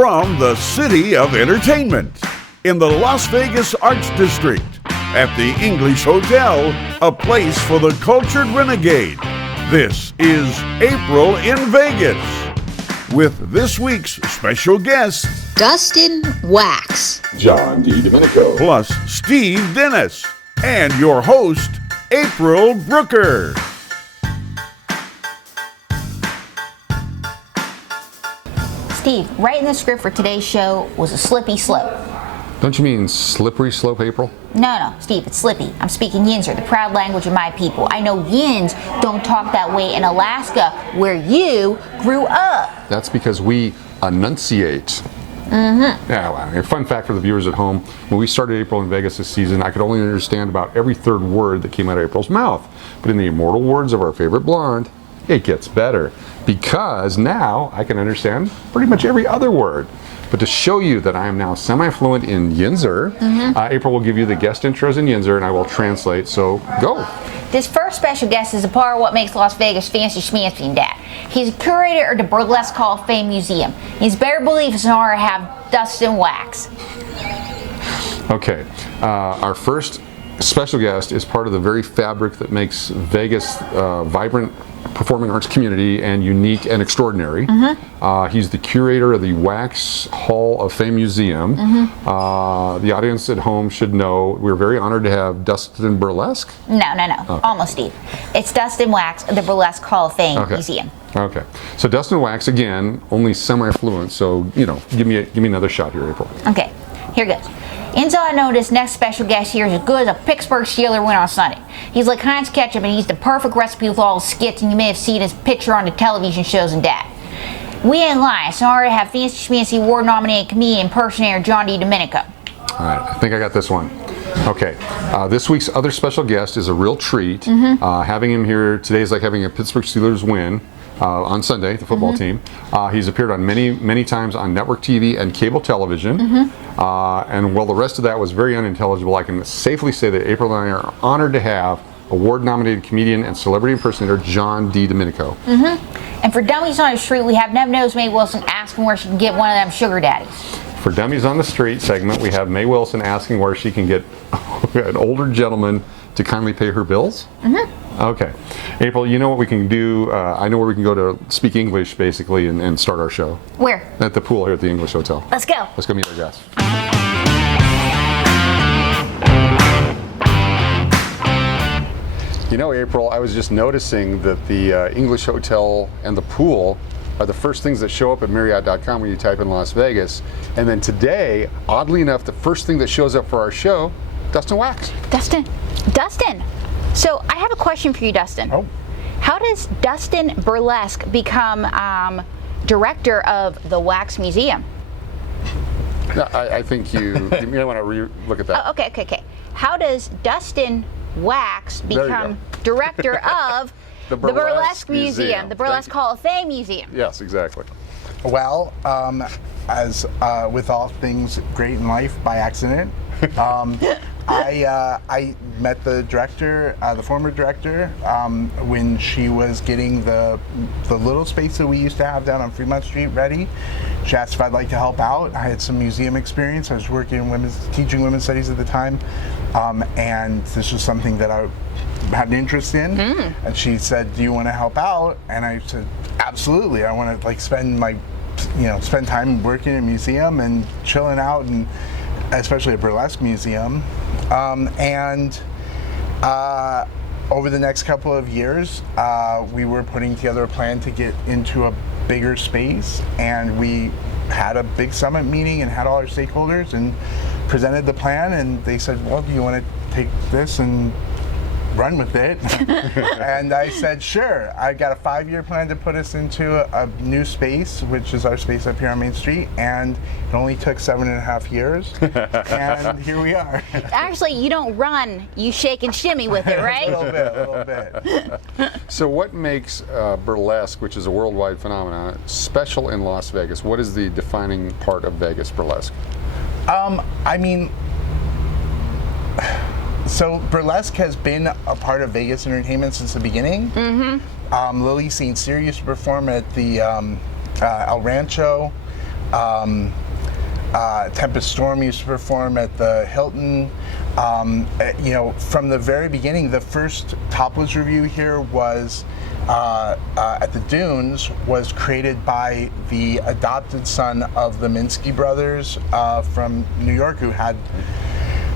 from the City of Entertainment in the Las Vegas Arts District at the English Hotel, a place for the cultured renegade. This is April in Vegas with this week's special guest, Dustin Wax, John D. Domenico, plus Steve Dennis, and your host, April Brucker. Steve, writing the script for today's show was a slippy slope. Don't you mean slippery slope, April? No, Steve, it's slippy. I'm speaking Yinzer, the proud language of my people. I know Yins don't talk that way in Alaska, where you grew up. That's because we enunciate. Mm-hmm. Yeah, well, a fun fact for the viewers at home, when we started April in Vegas this season, I could only understand about every third word that came out of April's mouth. But in the immortal words of our favorite blonde, it gets better. Because now I can understand pretty much every other word. But to show you that I am now semi-fluent in Yinzer, April will give you the guest intros in Yinzer and I will translate, so go. This first special guest is a part of what makes Las Vegas fancy schmancy and that. He's a curator of the Burlesque Hall of Fame Museum. He's better believe it's an honor to have Dustin Wax. Okay, our first special guest is part of the very fabric that makes Vegas vibrant performing arts community and unique and extraordinary. He's the curator of the Wax Hall of Fame Museum. The audience at home should know we're very honored to have Dustin Burlesque. No. Okay. Almost, Steve. It's Dustin Wax of the Burlesque Hall of Fame Museum. Okay. So Dustin Wax, again, only semi-fluent, so, you know, give me another shot here, April. Okay, here goes. Until I know this next special guest here is as good as a Pittsburgh Steeler win on Sunday. He's like Heinz ketchup and he's the perfect recipe with all his skits, and you may have seen his picture on the television shows and that. We ain't lying, so I already have Fancy Schmancy Award nominated comedian impersonator John D. Domenico. Alright, I think I got this one. Okay, this week's other special guest is a real treat. Having him here today is like having a Pittsburgh Steelers win. On Sunday, the football team. He's appeared on many times on network TV and cable television. And while the rest of that was very unintelligible, I can safely say that April and I are honored to have award-nominated comedian and celebrity impersonator John D. Domenico. And for Dummies on the Street, we have Nev-Nose Mae Wilson asking where she can get one of them sugar daddies. For Dummies on the Street segment, we have Mae Wilson asking where she can get an older gentleman to kindly pay her bills. Okay. April, you know what we can do? I know where we can go to speak English, basically, and start our show. Where? At the pool here at the English Hotel. Let's go. Let's go meet our guests. You know, April, I was just noticing that the English Hotel and the pool are the first things that show up at Marriott.com when you type in Las Vegas. And then today, oddly enough, the first thing that shows up for our show, Dustin Wax. Dustin! So I have a question for you, Dustin. Oh. How does Dustin Burlesque become director of the Wax Museum? No, I think you may want to look at that. Oh, okay. How does Dustin Wax become director of the Burlesque Museum, the Burlesque Hall of Fame Museum? Yes, exactly. Well, as with all things great in life, by accident. I met the director, the former director, when she was getting the little space that we used to have down on Fremont Street ready. She asked if I'd like to help out. I had some museum experience. I was teaching women's studies at the time, and this was something that I had an interest in. And she said, "Do you want to help out?" And I said, "Absolutely. I want to spend time working in a museum and chilling out, and especially a burlesque museum." Over the next couple of years, we were putting together a plan to get into a bigger space, and we had a big summit meeting and had all our stakeholders and presented the plan, and they said, "Well, do you want to take this and run with it?" And I said, "Sure." I got a 5-year plan to put us into a new space, which is our space up here on Main Street, and it only took 7.5 years, and here we are. Actually, you don't run, you shake and shimmy with it, right? A little bit. So what makes burlesque, which is a worldwide phenomenon, special in Las Vegas? What is the defining part of Vegas burlesque? So burlesque has been a part of Vegas entertainment since the beginning. Lily St. Cyr used to perform at the El Rancho. Tempest Storm used to perform at the Hilton. From the very beginning, the first topless review here was at the Dunes, was created by the adopted son of the Minsky brothers from New York,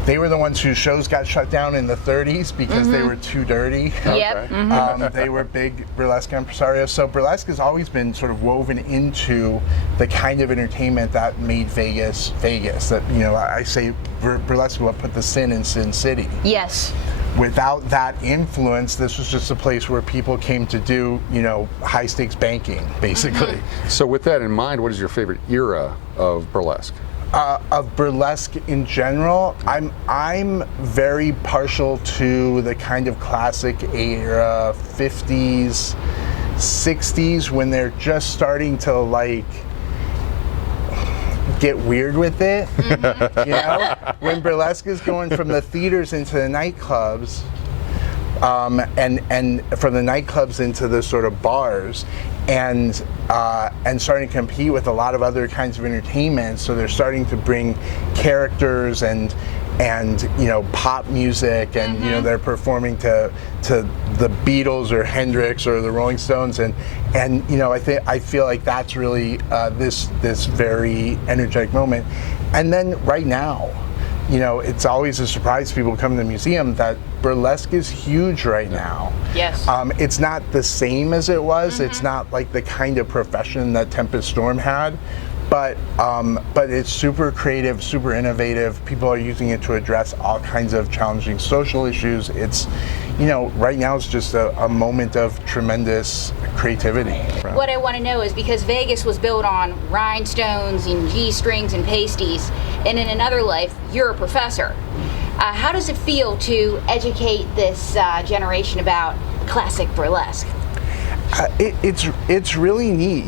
they were the ones whose shows got shut down in the 30s because they were too dirty. Yep. They were big burlesque impresarios. So burlesque has always been sort of woven into the kind of entertainment that made Vegas Vegas. That, I say burlesque is what put the sin in Sin City. Yes. Without that influence, this was just a place where people came to do, high stakes banking, basically. So with that in mind, what is your favorite era of burlesque? Of burlesque in general, I'm very partial to the kind of classic era, 50s, 60s, when they're just starting to get weird with it. When burlesque is going from the theaters into the nightclubs, and from the nightclubs into the sort of bars, and starting to compete with a lot of other kinds of entertainment. So they're starting to bring characters and pop music, and they're performing to the Beatles or Hendrix or the Rolling Stones, and I feel like that's really this very energetic moment. And then right now, it's always a surprise to people who come to the museum that burlesque is huge right now. Yes. It's not the same as it was. It's not like the kind of profession that Tempest Storm had, but it's super creative, super innovative. People are using it to address all kinds of challenging social issues. It's, right now it's just a moment of tremendous creativity. What I want to know is, because Vegas was built on rhinestones and G-strings and pasties, and in another life, you're a professor. How does it feel to educate this generation about classic burlesque? It's really neat.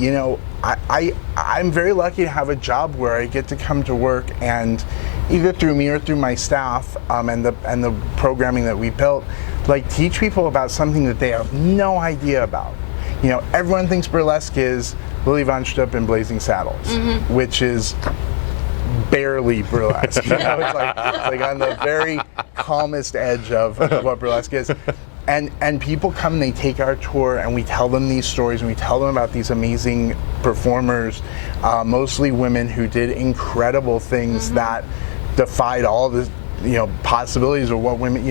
I'm very lucky to have a job where I get to come to work, and either through me or through my staff and the programming that we built, teach people about something that they have no idea about. Everyone thinks burlesque is Lily Von Stupp in Blazing Saddles, which is barely burlesque. It's like on the very calmest edge of what burlesque is. And people come and they take our tour, and we tell them these stories, and we tell them about these amazing performers, mostly women who did incredible things that defied all the possibilities of what women,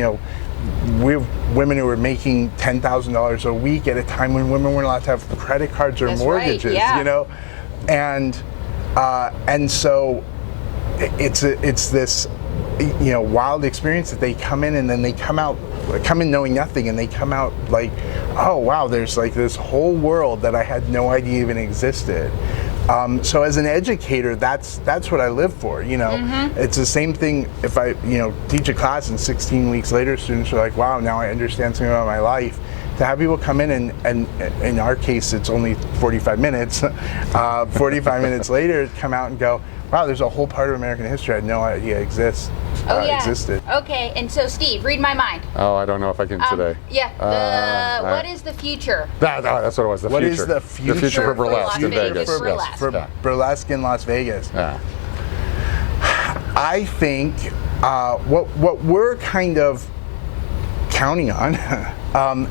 we have women who were making $10,000 a week at a time when women weren't allowed to have credit cards or mortgages. Right, yeah. And so it's this wild experience that they come in, and then they come in knowing nothing, and they come out like, oh wow, there's this whole world that I had no idea even existed. So as an educator, that's what I live for. It's the same thing if I teach a class, and 16 weeks later students are like, wow, now I understand something about my life. To have people come in and in our case it's only 45 minutes, 45 minutes later come out and go, wow, there's a whole part of American history I had no idea existed. Okay, and so Steve, read my mind. Oh, I don't know if I can today. What is the future? That's what it was. What is the future? The future for burlesque in Vegas. For burlesque in Las Vegas. I think what we're kind of counting on,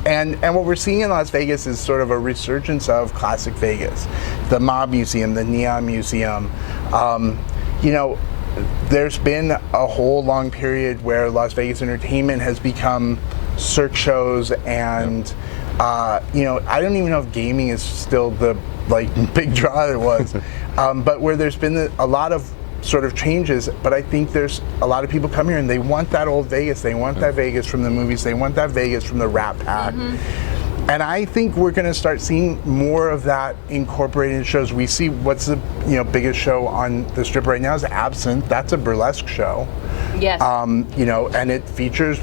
and what we're seeing in Las Vegas is sort of a resurgence of classic Vegas, the Mob Museum, the Neon Museum. There's been a whole long period where Las Vegas entertainment has become cirque shows, and I don't even know if gaming is still the big draw it was, but where there's been a lot of sort of changes. But I think there's a lot of people come here and they want that old Vegas. They want that Vegas from the movies. They want that Vegas from the Rat Pack. And I think we're going to start seeing more of that incorporated in shows. We see what's the biggest show on the Strip right now is Absinthe. That's a burlesque show. Yes. And it features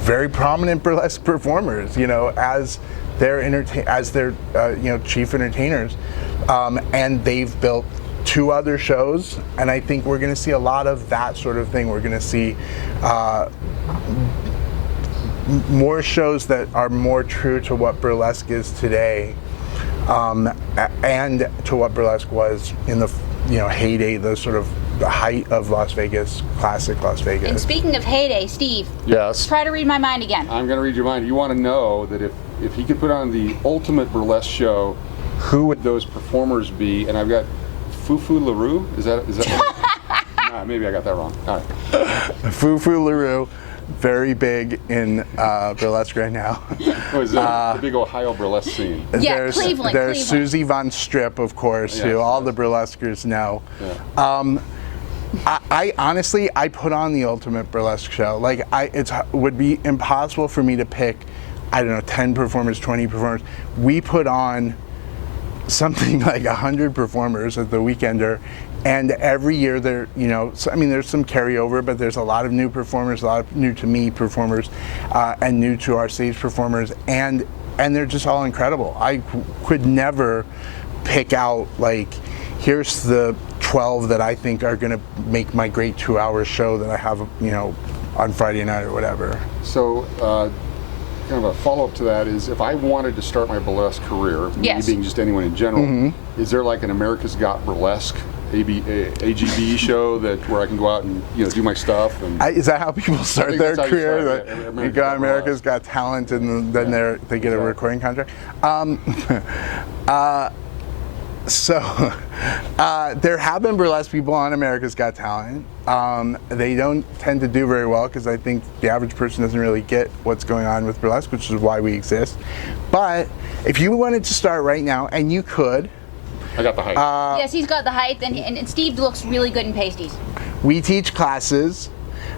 very prominent burlesque performers, as their chief entertainers, and they've built 2 other shows, and I think we're going to see a lot of that sort of thing. We're going to see more shows that are more true to what burlesque is today, and to what burlesque was in the heyday, the sort of the height of Las Vegas, classic Las Vegas. And speaking of heyday, Steve. Yes. Try to read my mind again. I'm going to read your mind. You want to know that if he could put on the ultimate burlesque show, who would those performers be? And I've got Fufu LaRue. Is that nah, maybe I got that wrong. All right. Fufu LaRue, very big in burlesque right now. Oh, is that the big Ohio burlesque scene? Yeah, there's Cleveland. Susie Von Strip, of course, who all the burlesquers know. Yeah. I honestly, I put on the ultimate burlesque show. Like, it would be impossible for me to pick, I don't know, 10 performers, 20 performers. We put on something like 100 performers at the Weekender, and every year there, there's some carryover, but there's a lot of new performers, a lot of new to me performers, and new to our stage performers, and they're just all incredible. I could never pick out, like, here's the 12 that I think are going to make my great 2-hour show that I have, on Friday night or whatever. So, kind of a follow-up to that is, if I wanted to start my burlesque career, me being just anyone in general, is there like an America's Got Burlesque AGB show where I can go out and do my stuff? And is that how people start their career? You got America's Got Talent, and then they get a recording contract. So there have been burlesque people on America's Got Talent. They don't tend to do very well because I think the average person doesn't really get what's going on with burlesque, which is why we exist. But if you wanted to start right now, and you could. I got the height. Yes, he's got the height, and Steve looks really good in pasties. We teach classes.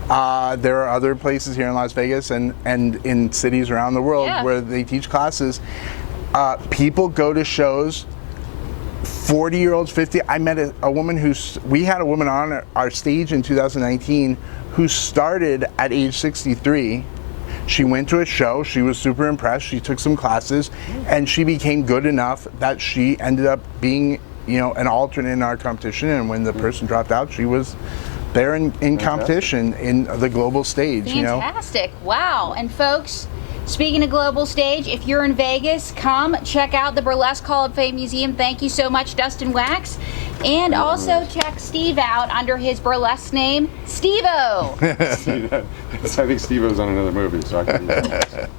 There are other places here in Las Vegas and in cities around the world where they teach classes. People go to shows. 40-year-olds, 50. I met a woman we had a woman on our stage in 2019 who started at age 63. She went to a show, she was super impressed, she took some classes, and she became good enough that she ended up being, an alternate in our competition, and when the person dropped out, she was there in competition in the global stage. Fantastic. Wow. And folks, speaking of global stage, if you're in Vegas, come check out the Burlesque Hall of Fame Museum. Thank you so much, Dustin Wax. And also check Steve out under his burlesque name, Steve-O. I think Steve-O's on another movie, so I can use that.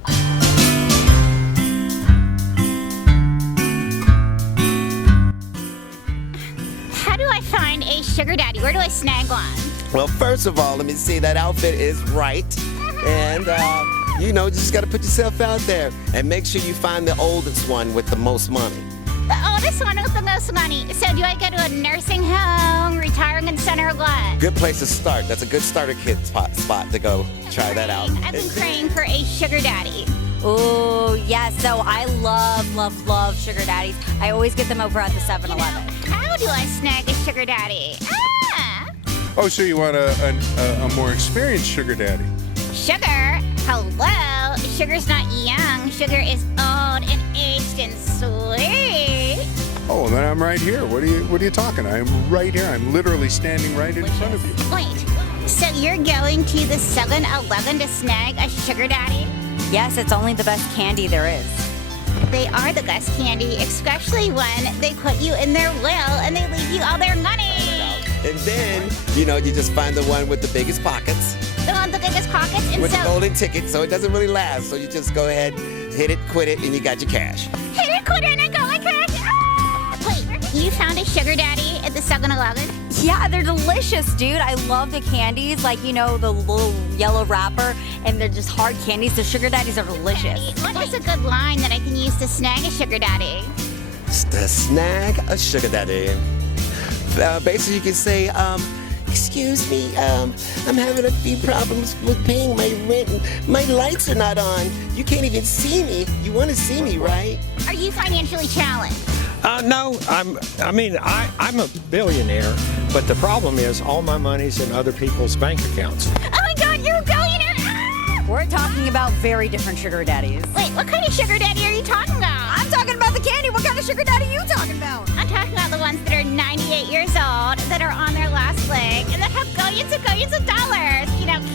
How do I find a sugar daddy? Where do I snag one? Well, first of all, let me see that outfit is right. And, you just got to put yourself out there and make sure you find the oldest one with the most money. The oldest one with the most money. So do I go to a nursing home, retirement center, or what? Good place to start. That's a good starter kit spot to go try that out. I've been praying for a sugar daddy. Oh, yes. So I love sugar daddies. I always get them over at the 7-Eleven. How do I snag a sugar daddy? Oh, so you want a more experienced sugar daddy? Sugar? Hello? Sugar's not young. Sugar is old and aged and sweet. Oh, then I'm right here. What are you talking? I'm right here. I'm literally standing right in front of you. Wait, so you're going to the 7-Eleven to snag a sugar daddy? Yes, it's only the best candy there is. They are the best candy, especially when they put you in their will and they leave you all their money. And then, you just find the one with the biggest pockets. The one with the biggest pockets? And with the golden ticket, so it doesn't really last. So you just go ahead, hit it, quit it, and you got your cash. Hit it, quit it, and go with cash. Ah! Wait, you found a sugar daddy at the 7-Eleven? Yeah, they're delicious, dude. I love the candies, like, the little yellow wrapper, and they're just hard candies. The sugar daddies are delicious. What is a good line that I can use to snag a sugar daddy? To snag a sugar daddy. Basically, you can say, excuse me, I'm having a few problems with paying my rent and my lights are not on. You can't even see me. You want to see me, right? Are you financially challenged? No, I'm a billionaire, but the problem is all my money's in other people's bank accounts. Oh my God, you're a billionaire! Ah! We're talking about very different sugar daddies. Wait, what kind of sugar daddy are you talking about? I'm talking about the candy. What kind of sugar daddy are you talking about? I'm talking about the ones that are 98 years old, that are on their last leg, and that have billions of dollars.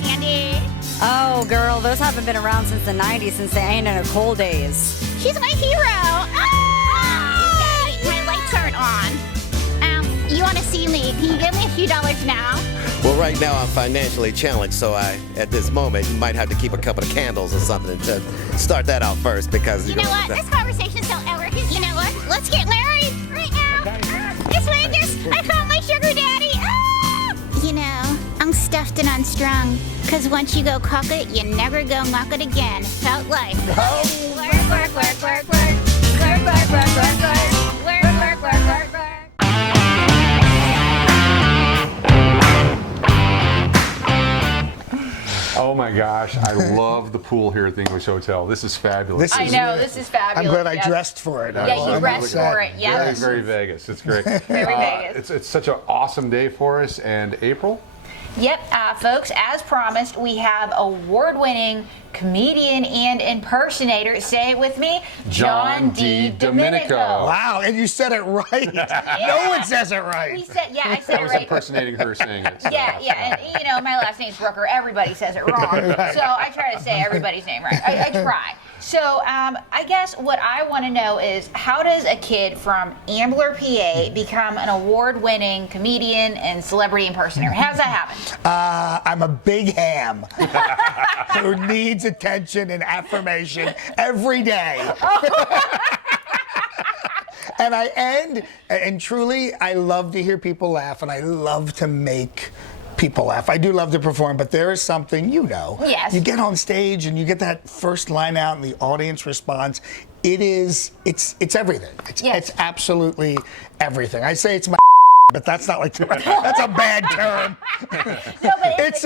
Candy. Oh, girl, those haven't been around since the 90s, since the Anna Nicole days. She's my hero. Ah! My lights aren't on. You want to see few dollars now? Well, right now I'm financially challenged, so at this moment, might have to keep a couple of candles or something to start that out first because You know what? This conversation's so over. You know what? Let's get married right now. Miss Vegas, I found my sugar daddy. Ah! You know, I'm stuffed and unstrung. Cause once you go cock it, you never go mock it again. Felt life. Work, work, work, work, work. Work, work, work, work, work. Work, work, work, work, work. Oh my gosh, I love the pool here at the English Hotel. This is fabulous. I know, this is fabulous. I'm glad I yes. dressed for it. Yeah, you dressed for it, yes. Very, very Vegas. It's great. Very Vegas. It's such an awesome day for us. And April? Yep, folks, as promised, we have award-winning comedian and impersonator, say it with me, John D. Domenico. Wow, and you said it right. No one says it right. We said, yeah, I said I it was right. impersonating her saying it. So. Yeah, and you know, my last name's Brucker. Everybody says it wrong. So I try to say everybody's name right. I try. So I guess what I want to know is, how does a kid from Ambler, PA become an award-winning comedian and celebrity impersonator? How does that happen? I'm a big ham who needs attention and affirmation every day. And truly, I love to hear people laugh, and I love to make people laugh. I do love to perform, but there is something, you know. Yes. You get on stage and you get that first line out and the audience responds. It's everything. It's absolutely everything. I say it's my but that's not like, that's a bad term. No, but it's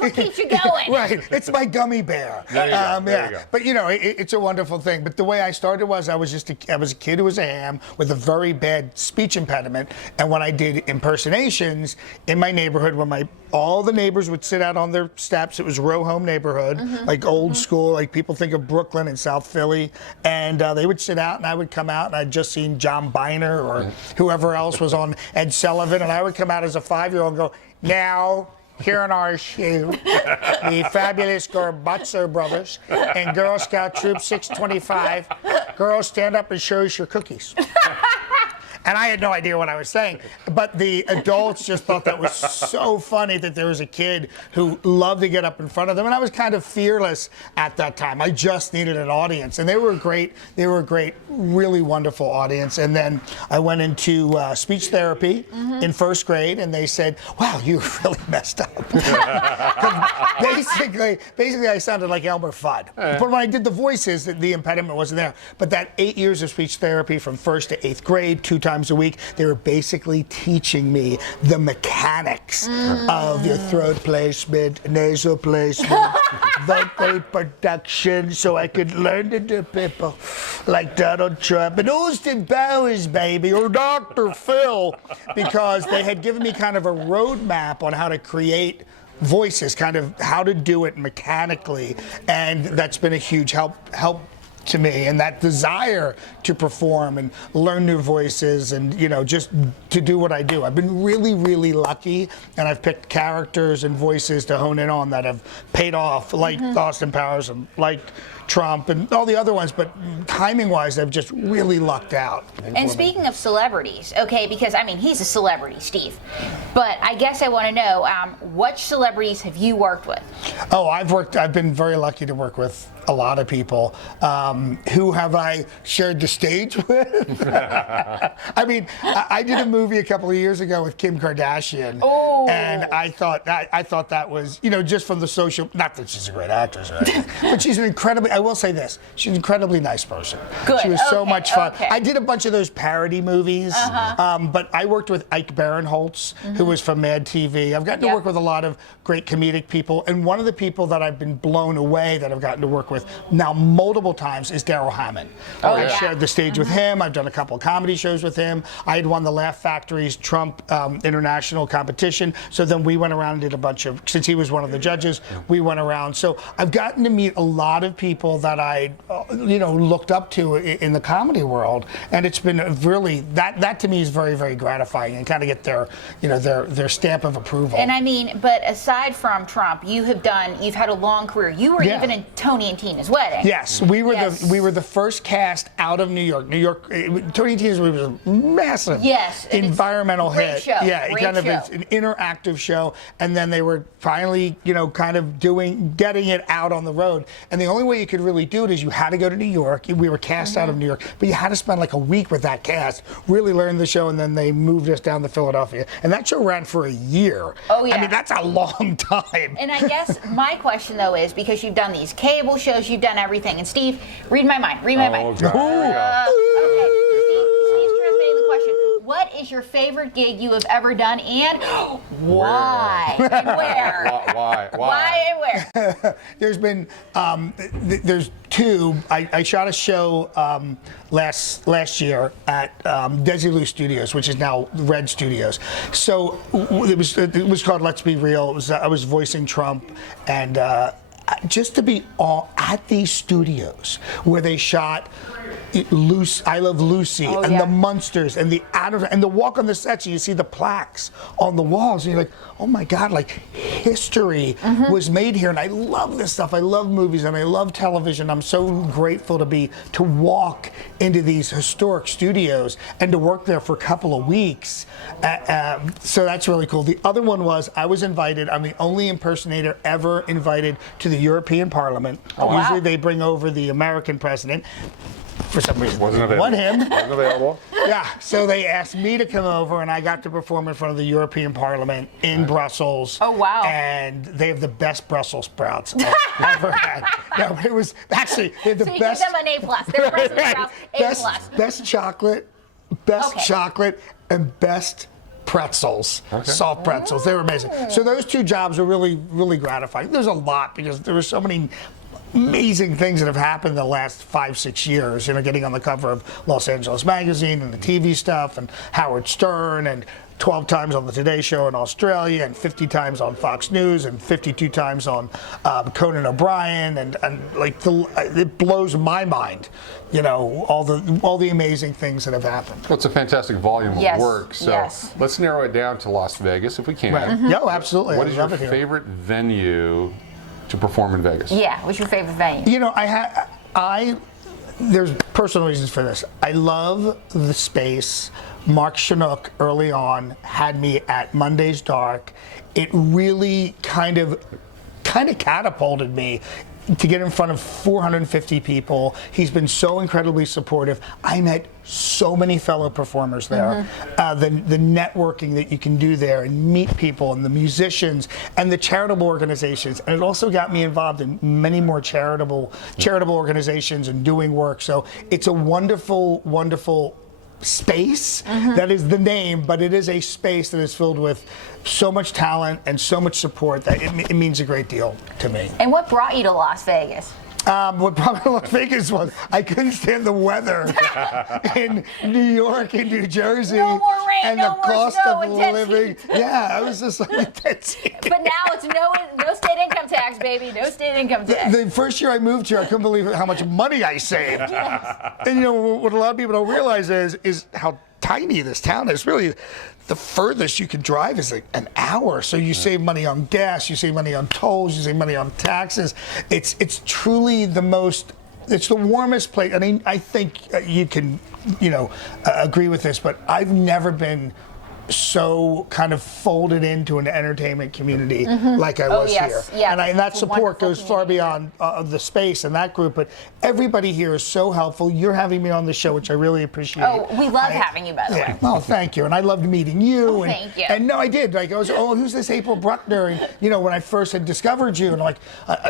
what keeps you going. Right. It's my gummy bear. There you go. There you go. But you know, it's a wonderful thing. But the way I started was I was a kid who was a ham with a very bad speech impediment. And when I did impersonations in my neighborhood, when all the neighbors would sit out on their steps. It was row home neighborhood, like old school, like people think of Brooklyn and South Philly. And they would sit out and I would come out and I'd just seen John Biner or whoever else was on Ed Sullivan. And I would come out as a 5-year-old and go, now, here in our shoe, the fabulous Butzer brothers and Girl Scout Troop 625. Girls, stand up and show us your cookies. And I had no idea what I was saying. But the adults just thought that was so funny that there was a kid who loved to get up in front of them. And I was kind of fearless at that time. I just needed an audience. And they were great. They were a great, really wonderful audience. And then I went into speech therapy in first grade. And they said, wow, you really messed up. basically, I sounded like Elmer Fudd. But when I did the voices, the impediment wasn't there. But that 8 years of speech therapy from first to 8th grade, 2 times a week, they were basically teaching me the mechanics of your throat placement, nasal placement, vocal production, so I could learn to do people like Donald Trump and Austin Powers, baby, or Dr. Phil, because they had given me kind of a roadmap on how to create voices, kind of how to do it mechanically, and that's been a huge help to me, and that desire to perform and learn new voices and, you know, just to do what I do. I've been really, really lucky, and I've picked characters and voices to hone in on that have paid off, like Austin Powers and like Trump and all the other ones, but timing-wise, I've just really lucked out. And speaking of celebrities, okay, because, I mean, he's a celebrity, Steve, but I guess I want to know, what celebrities have you worked with? Oh, I've been very lucky to work with a lot of people. Who have I shared the stage with? I mean, I did a movie a couple of years ago with Kim Kardashian, and I thought that was, you know, just from the social, not that she's a great actress or anything, but she's an incredibly, I will say this, she's an incredibly nice person. Good. She was so much fun. Okay. I did a bunch of those parody movies, but I worked with Ike Barinholtz, who was from Mad TV. I've gotten to work with a lot of great comedic people, and one of the people that I've been blown away that I've gotten to work with now multiple times is Daryl Hammond. I've shared the stage with him. I've done a couple of comedy shows with him. I had won the Laugh Factory's Trump international competition. So then we went around and did a bunch of, since he was one of the judges, we went around. So I've gotten to meet a lot of people people that I, looked up to in the comedy world, and it's been really that to me is very, very gratifying, and kind of get their stamp of approval. And I mean, but aside from Trump, you've had a long career. You were even in Tony and Tina's wedding. Yes, we were the first cast out of New York. Tony and Tina's was a massive environmental hit. Show. Yeah, great kind of show. it's an interactive show, and then they were finally, kind of getting it out on the road. And the only way you could really do it is you had to go to New York. We were cast out of New York, but you had to spend like a week with that cast, really learn the show, and then they moved us down to Philadelphia. And that show ran for a year. Oh yeah. I mean, that's a long time. And I guess my question though is, because you've done these cable shows, you've done everything, and Steve, read my mind. God, here we go. Okay. Steve's translating the question. What is your favorite gig you have ever done, and why? And where? Why and where? There's been there's two. I shot a show last year at Desilu Studios, which is now Red Studios. So it was called Let's Be Real. I was voicing Trump, and just to be at these studios where they shot I Love Lucy and the Munsters and the walk on the sets, and you see the plaques on the walls, and you're like, oh my God, like history was made here. And I love this stuff. I love movies and I love television. I'm so grateful to walk into these historic studios and to work there for a couple of weeks. So that's really cool. The other one was I was invited. I'm the only impersonator ever invited to the European Parliament. Usually they bring over the American president. For some reason, wasn't available. Wasn't available. Yeah, so they asked me to come over, and I got to perform in front of the European Parliament in Brussels. Oh wow! And they have the best Brussels sprouts I've ever had. No, it was actually they have the so best. You give them an A+. They're Brussels sprouts A+. Best chocolate, and best pretzels, soft pretzels. They were amazing. So those two jobs were really, really gratifying. There's a lot because there were so many amazing things that have happened in the last 5-6 years, getting on the cover of Los Angeles Magazine and the TV stuff, and Howard Stern, and 12 times on the Today Show in Australia, and 50 times on Fox News, and 52 times on Conan O'Brien, and like it blows my mind, all the amazing things that have happened. Well, it's a fantastic volume of work. So let's narrow it down to Las Vegas if we can. Right. No, absolutely. What is your favorite venue to perform in Vegas? Yeah, what's your favorite venue? There's personal reasons for this. I love the space. Mark Chinook early on had me at Monday's Dark. It really kind of catapulted me to get in front of 450 people. He's been so incredibly supportive. I met so many fellow performers there. The networking that you can do there and meet people and the musicians and the charitable organizations. And it also got me involved in many more charitable organizations and doing work. So it's a wonderful, wonderful space. That is the name, but it is a space that is filled with so much talent and so much support that it means a great deal to me. And what brought you to Las Vegas? What brought me to Las Vegas was I couldn't stand the weather in New York and New Jersey. No more rain, and no the more cost snow, of living. Yeah, I was just like, that's it. But now it's no state income tax, baby. No state income tax. The first year I moved here, I couldn't believe how much money I saved. And what a lot of people don't realize is how tiny this town is. Really, the furthest you can drive is like an hour. So you save money on gas, you save money on tolls, you save money on taxes. It's truly it's the warmest place. I mean, I think you can, agree with this, but I've never been so kind of folded into an entertainment community like I was here. Yeah, and that support goes far beyond the space and that group, but everybody here is so helpful. You're having me on the show, which I really appreciate. Oh, we love having you, by the way. Oh, thank you. And I loved meeting you. Thank you. And no, I did. Like, I was, who's this April Bruckner? And, when I first had discovered you, and like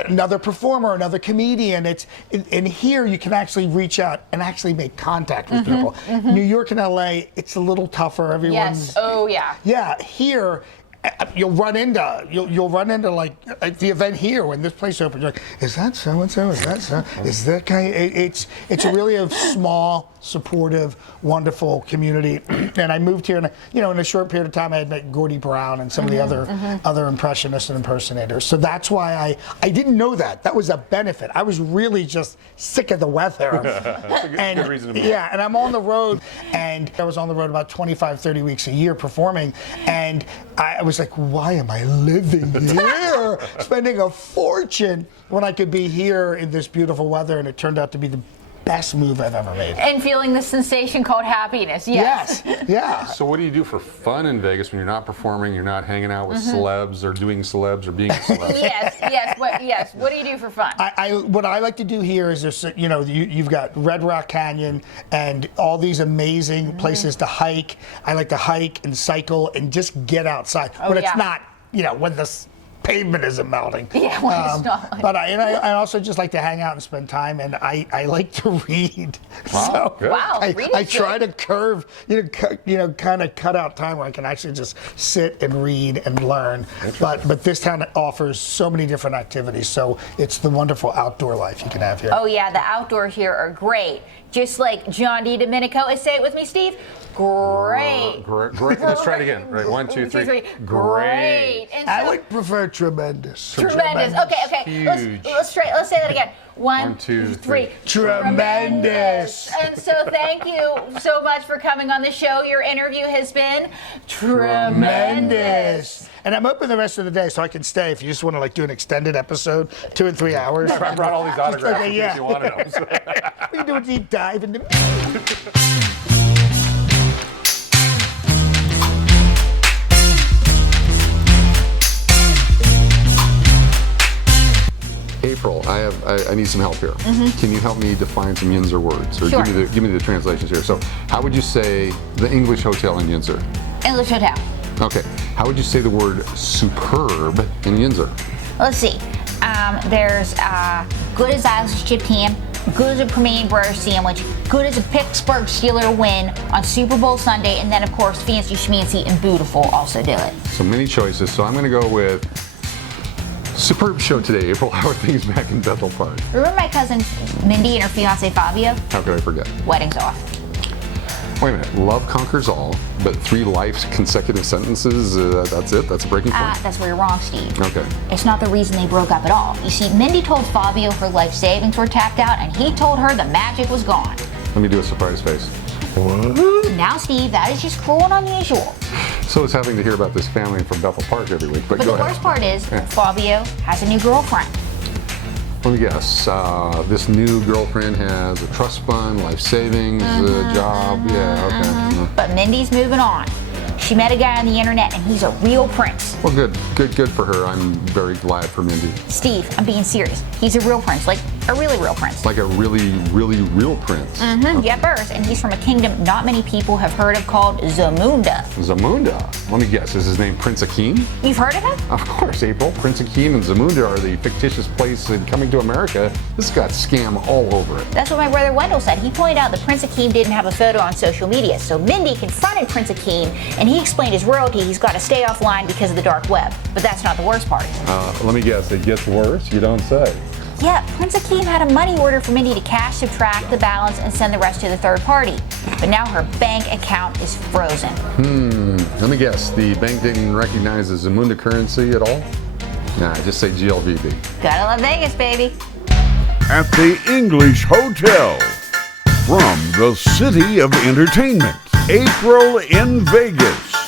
another performer, another comedian, and here you can actually reach out and actually make contact with people. New York and LA, it's a little tougher. Everyone's. Yes. Oh, yeah. Yeah, here you'll run into like the event here when this place opens. You're like, is that so and so? Is that so? Is that guy? It's really a small supportive, wonderful community. And I moved here, and in a short period of time, I had met Gordie Brown and some of the other impressionists and impersonators. So that's why I didn't know that. That was a benefit. I was really just sick of the weather. That's a good reason to move. Yeah, and I'm on the road, and I was on the road about 25, 30 weeks a year performing, and I was like, why am I living here, spending a fortune when I could be here in this beautiful weather? And it turned out to be the best move I've ever made. And feeling the sensation called happiness. Yes. Yeah. So what do you do for fun in Vegas when you're not performing, you're not hanging out with celebs or doing celebs or being a celeb? Yes. What do you do for fun? What I like to do here is there's, you've got Red Rock Canyon and all these amazing places to hike. I like to hike and cycle and just get outside. But it's not, when the pavement isn't melting. Yeah, when it's not. But I also just like to hang out and spend time, and I like to read. Wow, good. I try to curve, kind of cut out time where I can actually just sit and read and learn. But this town offers so many different activities, so it's the wonderful outdoor life you can have here. Oh yeah, the outdoors here are great. Just like John D. Domenico is. Say it with me, Steve. Great. Great. Let's try it again. Right, 1, 2, 3. Great. And I would prefer tremendous. Tremendous. Okay. Let's say that again. 1, 2, 3. Tremendous. And so thank you so much for coming on the show. Your interview has been tremendous. And I'm open the rest of the day, so I can stay if you just want to do an extended episode, 2 and 3 hours. I brought all these autographs in case you wanted them. We can do a deep dive into. April, I need some help here. Can you help me define some Yinzer words? Or Sure. give me the translations here. So how would you say the English hotel in Yinzer? English hotel. Okay. How would you say the word superb in Yinzer? Let's see. There's good as Irish chipped ham, good as a Parmesan burger sandwich, good as a Pittsburgh Steeler win on Super Bowl Sunday, and then of course fancy schmancy and beautiful also do it. So many choices. So I'm going to go with superb show today, April. How are things back in Bethel Park? Remember my cousin Mindy and her fiance Fabio? How could I forget? Wedding's off. Wait a minute. Love conquers all, but 3 life consecutive sentences, that's it? That's a breaking point? That's where you're wrong, Steve. Okay. It's not the reason they broke up at all. You see, Mindy told Fabio her life savings were tapped out, and he told her the magic was gone. Let me do a surprise face. What? Now, Steve, that is just cruel and unusual. So it's having to hear about this family from Bethel Park every week, but But go the ahead. worst part is, Fabio has a new girlfriend. Let me guess. This new girlfriend has a trust fund, life savings, a job. Yeah, okay. But Mindy's moving on. She met a guy on the internet, and he's a real prince. Well, good for her. I'm very glad for Mindy. Steve, I'm being serious. He's a real prince, like a really real prince. Like a really real prince. Yepers, and he's from a kingdom not many people have heard of called Zamunda. Zamunda. Let me guess. Is his name Prince Akeem? You've heard of him? Of course, April. Prince Akeem and Zamunda are the fictitious place in Coming to America. This got scam all over it. That's what my brother Wendell said. He pointed out that Prince Akeem didn't have a photo on social media, so Mindy confronted Prince Akeem, and he explained his royalty. He's got to stay offline because of the dark web. But that's not the worst part. Let me guess. It gets worse? You don't say. Yeah, Prince Akeem had a money order for Mindy to cash, subtract the balance, and send the rest to the third party. But now her bank account is frozen. Let me guess. The bank didn't recognize the Zamunda currency at all? Nah, just say GLVB. Gotta love Vegas, baby. At the English Hotel. From the City of Entertainment, April in Vegas.